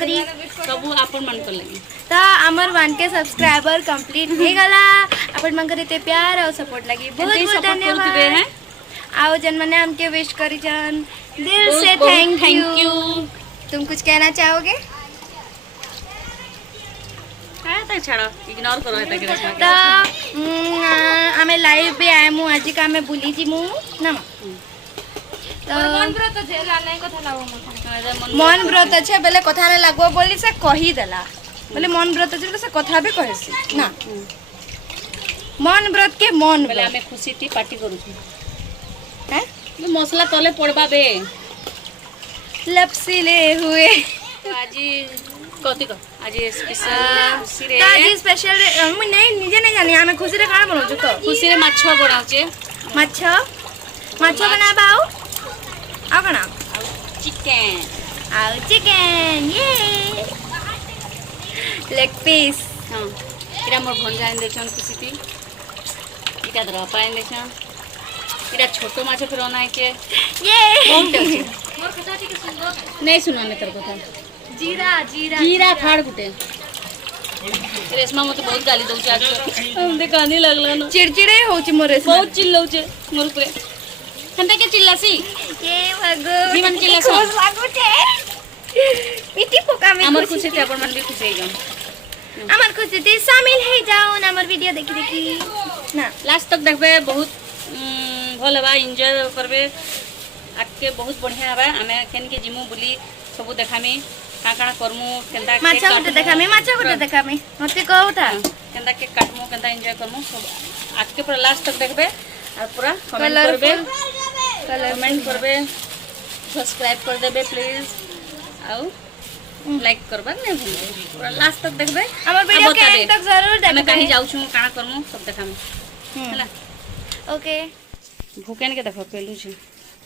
करी सब आपण मन कर लगी तो आमर 1K सब्सक्राइबर कंप्लीट हो गला अपन मन करते प्यार और सपोर्ट लगी बहुत बहुत धन्यवाद आओ जन मैंने हमके विश करी जान दिल से थैंक यू। तुम कुछ कहना चाहोगे? तो छाड़ो इग्नोर करो है तो आमे लाइव भी आए मु आज का आमे बुली जी मु ना तो मन व्रत छे लानै कथा लागो मन व्रत छे बेले कथा रे लागो बोली से कहि देला बोले मन व्रत छे से कथा भी कहसी ना मन व्रत के मन बेले हमें खुशी थी पार्टी करू छी हैं ये मसला तले पड़बा बे लपसीले हुए तो आज कथि को आज स्पेशल खुशी रे तो आज स्पेशल हम नहीं निजे नहीं जानी हमें खुशी रे खाना बनाउ तो खुशी रे माछ बनाउ छे माछ माछ बनाबाओ आ कना चिकन ये लेग पीस हां इरा मोर भंजा इन देछन खुशी थी इटा दरा पाइन देछन इरा छोटो माछ फिर ओना के ये बहुत अच्छे मोर कथा के सुनो नहीं सुनो ने तर कथा जीरा जीरा जीरा फाड़ गुटे रेशमा मते बहुत गाली दउ छ आज हमदे कानी लागला न चिड़चिड़े होची मोर रेशमा बहुत चिल्लाउ छ मोर ऊपर कंता के चिल्लासी ये भगो जीवन चिल्लासी खोज लागुटे पिटी पोका में हमर खुशी ते अपन मन भी खुशी जाऊ हमर खुशी ते शामिल है जाओ ना हमर वीडियो देखि देखि ना लास्ट तक देखबे बहुत भल बा एंजॉय करबे आके बहुत बढ़िया बा हमें केन के जिमु बुली सब देखामी का काना करमु केंता के माछा गुटे देखामी माछा गुटे देखामी मते कहू था केंता के काटमु केंता एंजॉय करमु सब आके पूरा लास्ट तक देखबे और पूरा कमेंट करबे कमेंट करबे सब्सक्राइब कर देबे प्लीज आउ लाइक करबा नहीं भूलबे पूरा लास्ट तक देखबे हमर वीडियो के एंड तक जरूर देखबे मैं कहीं जाऊ छु काना करमु सब देखामी है ना ओके भूकेन के देखो पेलू छी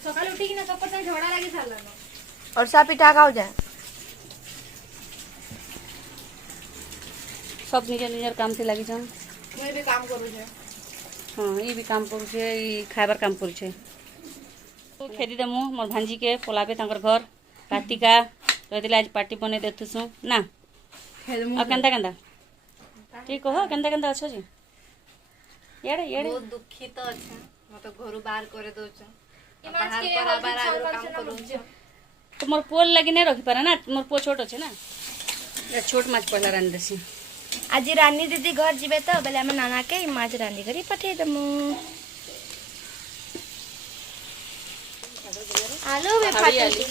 सकाल उठी कि ना सब पर झगड़ा लागी साला और सा पिठा खाओ जाए सब निजे निजर काम से लागी जान मैं भी काम करू छे हां ई भी काम करू छे ई खाइबार काम करू छे तो खेदी देमु मोर भांजी के पोलाबे तांकर घर रातिका तो दिला आज पार्टी बने देथुसु ना खेलमु आ केंदा केंदा ठीक हो केंदा केंदा अच्छो जी याडे याडे बहुत दुखित अछि मते घरु बाहर करे दो छ बाहर पर बार आरो काम करू छ तो मोर पोल लगी नहीं रखी पारे ना मोर पो छोट छे ना या छोट माछ पहला रान देसी आज रानी दीदी घर जीवे तो बेले हम नाना के माछ रानी करी पठे दमु आलू में फाटी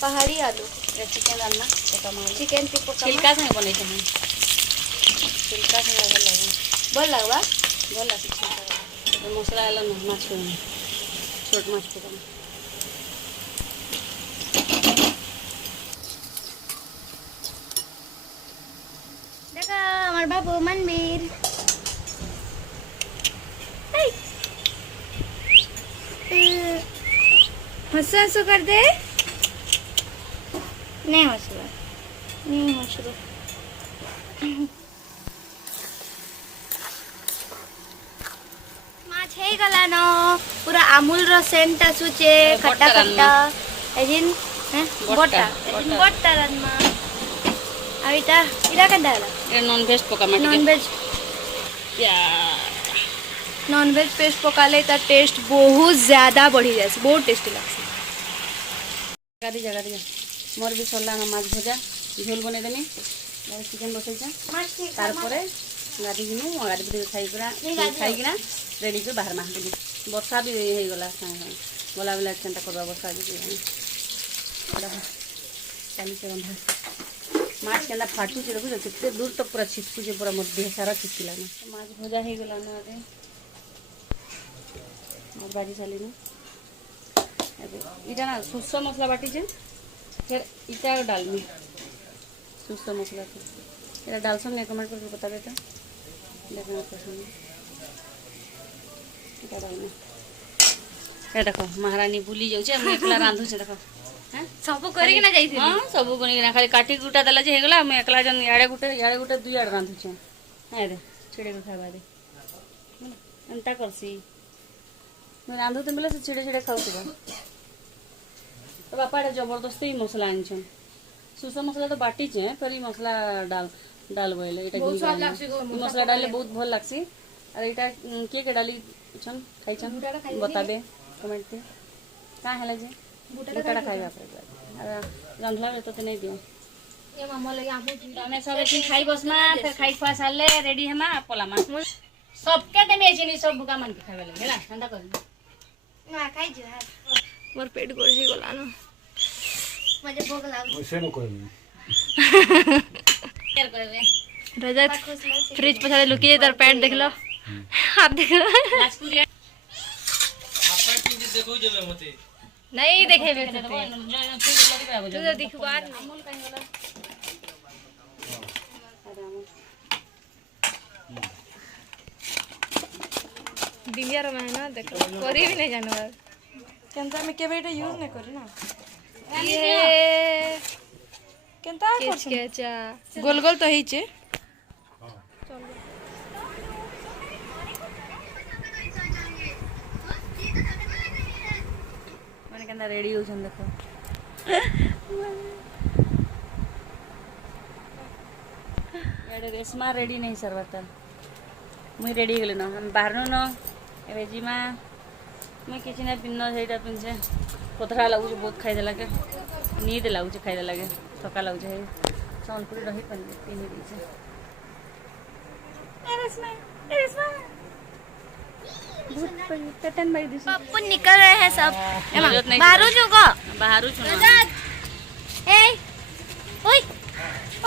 पहाड़ी आलू चिकन डालना तो मार चिकन टिक्का छिलका से बनै छै छिलका से भल लागे बोल लगवा भल लागे छिलका मसला आला न माछ को छोट माछ को देखो हमार बाबू मनबीर हंसू हंसू कर दे नहीं हंसू नहीं हंसू माछ हे गला न पूरा अमूल रो सेंट आसुचे खट्टा खट्टा एजिन हैं बोटा एजिन बोटा रनमा आइटा इरा कंदा ए नॉन वेज पका माटी नॉन वेज पेस्ट पकाले ता टेस्ट बहुत ज्यादा बढ़ी जाए बहुत टेस्टी लागसे जगह दी मोर भी सरला ना माछ भजा झोल बने देनी और चिकन बसै छ तार परे गादी दिनु गादी भी खाई किना रेडी कर बाहर मार देली वर्षा भी हे गला गला बेला चिंता करबा वर्षा भी चाली से रंधा माछ केना फाटू छ देखो कितने दूर तक पूरा छिटकू जे पूरा मोर देह सारा छिटकिला ना माछ भजा हे गला ना अरे और बाजी साली ना इटा ना सुस्सा मसला बाटी छे फिर इटा डालमी सुस्सा मसला इटा डाल संगे कमेंट करके बताबे तो देखना पसंद इटा डालमी ए देखो महारानी बुली जाउ छे हम एकला रांधु छे देखो हैं सब करी के ना जाई हां सब बनी के ना खाली काटी गुटा दला जे हे गेला हम एकला जन याडे गुटे दुई याड रांधु छे हे दे छिड़े को खाबा दे अंता करसी मैं रांधु तो बेले से छिड़े छिड़े खाऊ तो बापा जबरदस्ती मसला आनछन सुसा मसला तो बाटी छे पर ई मसला डाल बोले एटा मसला डालले बहुत भल लागसी और एटा के डाली छन खाइ छन बता दे कमेंट पे का हैला जे बुटाटा खाइबा पर रंधला रे तो नहीं दियो ये मामा लगे आपो हमें सब एठी खाई बसमा फिर खाई खुआ साले रेडी हमा पलामा सबके देमे एछिनी सब बुका मन के खाइबा लगे हैला ठंडा कर ना खाइ छ मोर पेट गोरजी गोला न मजे भूख लाग वैसे न कोई केयर करबे रजत फ्रिज पछाड़े लुकिए तार पैंट देख लो हाथ देख लो राजपुरी आपा चीज देखो जमे मते नहीं देखेबे जो तू तो दिखवा अमूल कहीं वाला दिलिया रो मैं ना देखो करी भी नहीं जानवर केंता में केबे एटा यूज नहीं करी ना ये केंता करछ के गोल गोल तो ही छे माने केंदा रेडी हो छन देखो एडे रेशमा रेडी नहीं सरवता मुई रेडी गेले न हम बाहर न एबे जिमा मैं किछि ना पिन्न सेटा पिनछे कोथरा लागु बहुत खाइ देला के नींद लागु खाइ देला के थका लागु है सोनपुरी रही पन पिनी दी छे रेशमा बहुत बड़ी टटन मारी दिस पप्पू निकल रहे हैं सब बाहर जुगो बाहर छु ए ओए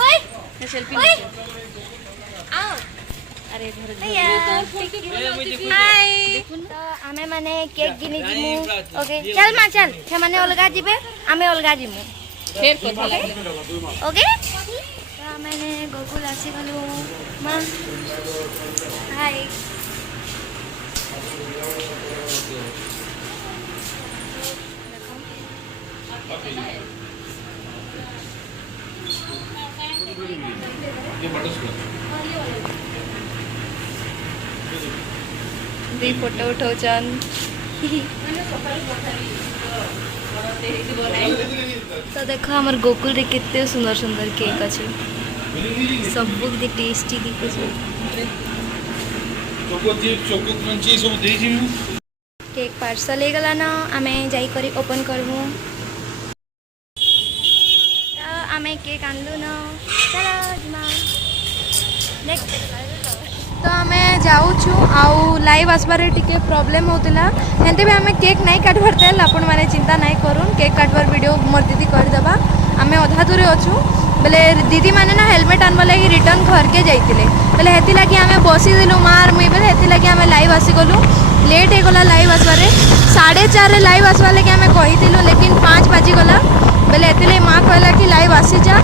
ओए ना सेल्फी आओ अरे घर हाय तो आमे माने केक गिनी जिमु ओके चल मा चल हे माने अलगा जिबे आमे अलगा जिमु फिर कोथा लागले ओके तो मैंने गोकुल आसी गलु मां हाय दी फोटो उठौछन तो देखो हमर गोकुल रे कितने सुंदर सुंदर केक अछि सब बुक टेस्टी दिखै छै चोको क्रंची सब देई छी केक पार्सल हे गला ना आमे जाई करी ओपन करबो तो आमे केक आनलु ना चलो जिमा नेक्स्ट तो आमे जाऊ छु आउ लाइव आसबारे टिके प्रॉब्लम होतिला हेंते भी आमे केक नहीं काटबार तेल आपण माने चिंता नहीं करूँ केक काटबार वीडियो मोर दीदी कर देबा आमे अधा दूरे अछु बेले दीदी माने ना हेलमेट आनबा लागि रिटर्न घर के जाइतिले बेले हेति लागि आमे बसी दिलु मार मुई बेले हेति लागि आमे लाइव आसी गलु लेट हे गला लाइव आसबारे 4:30 रे लाइव आसबा लागि आमे कहितिलु लेकिन 5 बाजी गला बेले हेति लागि मां कहला कि लाइव आसी जा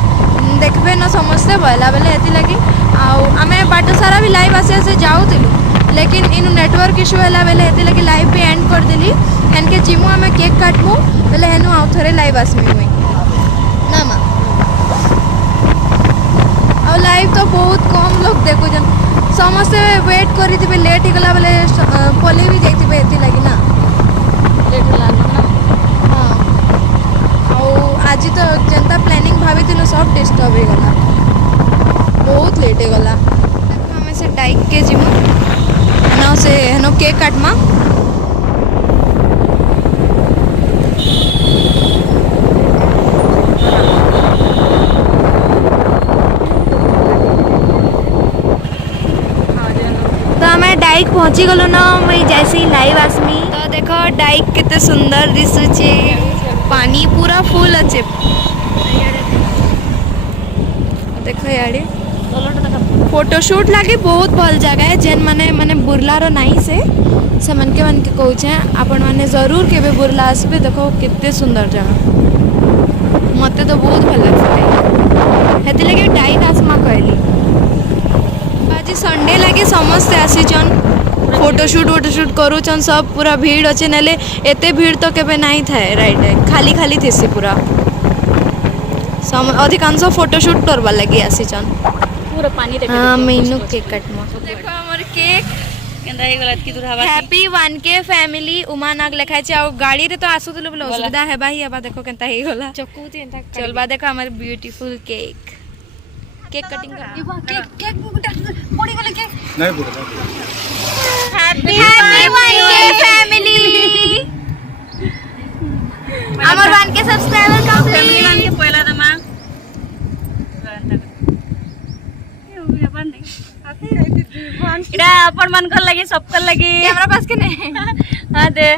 देखबे न समस्ते बोला बेले हेति लागि आउ आमे बाट सारा भी लाइव आसे आसे जाउतिलु लेकिन इनु नेटवर्क इशू हैला बेले हेति लागि लाइव भी एंड कर देली एनके जिमु आमे केक काटमु बेले हेनु आउ थरे लाइव आसमी मुई ना मा आ लाइव तो बहुत कम लोग देखो जन समस्ते वेट करी थिबे लेट ही गला बेले पले भी जाइतिबे हेति लागि ना लेट लागल ना हां आउ आज तो जनता प्लानिंग भाबितिलु सब डिस्टर्ब हे गला बहुत लेट हे गला देखो हमें से डाइक के जिमु ना से हनो केक काटमा तो हमें डाइक पहुंची गलो ना मैं जैसे ही लाइव आसमी तो देखो डाइक कितने सुंदर दिसुचे पानी पूरा फुल अच्छे देखो यारे फोटोशूट लगे बहुत भल जगह है जेन माने माने बुर्लार नहीं से मन के कहूचे आपण माने जरूर केबे बुर्ला आसबे देखो कितने सुंदर जगह मते तो बहुत भल लगता हेति लगे डाइक आसमा कहली आज संडे लगे समस्ते आसीचन फोटोशूट करूचन सब पूरा भीड़ अच्छे नेले एते भीड़ तो केबे नहीं थाए राइट खाली खाली थेसी पूरा अधिकांश फोटोशूट करवा लगी आसीचन पूरा पानी देखे हाँ मीनू केक काटमा देखो हमर केक केंदा हे गलत की दूर हवा हैप्पी 1K फैमिली उमा नाग लिखाई छे और गाड़ी रे तो आसु तो बोले असुविधा है भाई अब देखो केनता हे होला चक्कू चिंता चल बा देखो हमारे ब्यूटीफुल केक केक कटिंग कर केक मोड़ी गले केक नहीं बोला हैप्पी 1K फैमिली हमर 1K subscriber family one complete के पहला दमा इड़ा अपन मन कर लगी सब कर लगी कैमरा पास के नहीं हां दे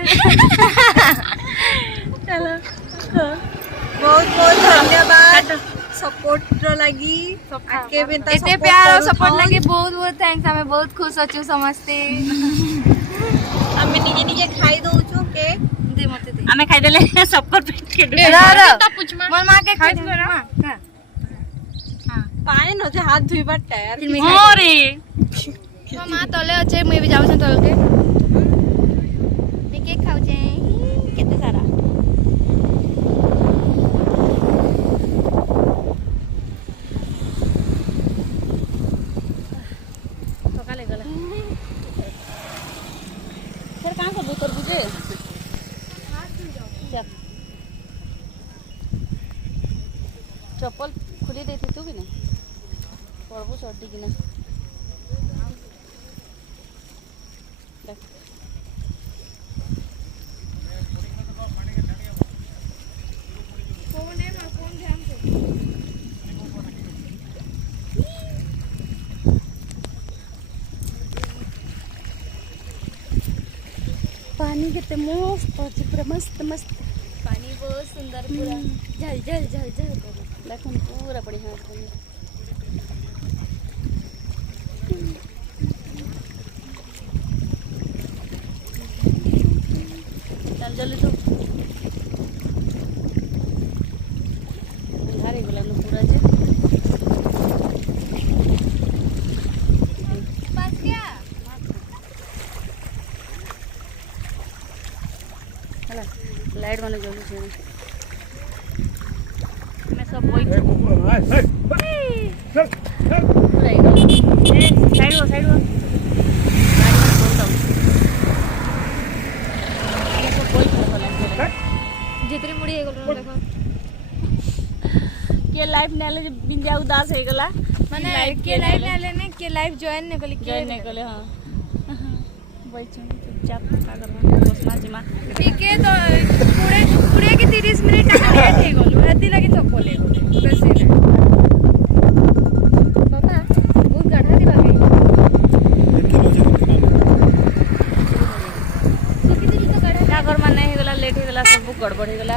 चलो बहुत बहुत धन्यवाद सपोर्ट लगी आके भी इतने प्यार और सपोर्ट लगी बहुत बहुत थैंक्स हमें बहुत खुश होचु समझते हमें निजे निजे खाई दोचु केक दे मते दे हमें खाई देले सब कर पेट के मोर मां के खाई दे हां पानी न हाथ धुईबा टायर मोरे तो मां तले अच्छे मुई भी जाऊ छ तल के मैं केक खाऊ छे केते सारा सकाले गला फिर कहां से भीतर बुझे चप्पल खुली देती तू कि नहीं पड़बू चढ़ती कि ना पानी कितने मस्त अच्छे पूरा मस्त मस्त पानी बहुत सुंदर पूरा झल झल झल झल देखो पूरा बढ़िया पानी चल जल्दी तू धारे गला न पूरा जे बस गया चला लाइट वाले जल्दी से मैं सब वही पूरा साइड हो जितने मुड़ी है गोल देखो के लाइव नाले बिंजा उदास है गला माने के लाइव ना लेने के लाइव ज्वाइन ने कली के जॉइन नहीं कले हां वही चुपचाप का करना दोस्ता जी मां ठीक है तो पूरे के 30 मिनट लेट है गोल हती लगी चप्पल ले बस ही बाबा बहुत गाढ़ा दिला गई क्या कर माने है गला लेट है गला सब गड़बड़ है गला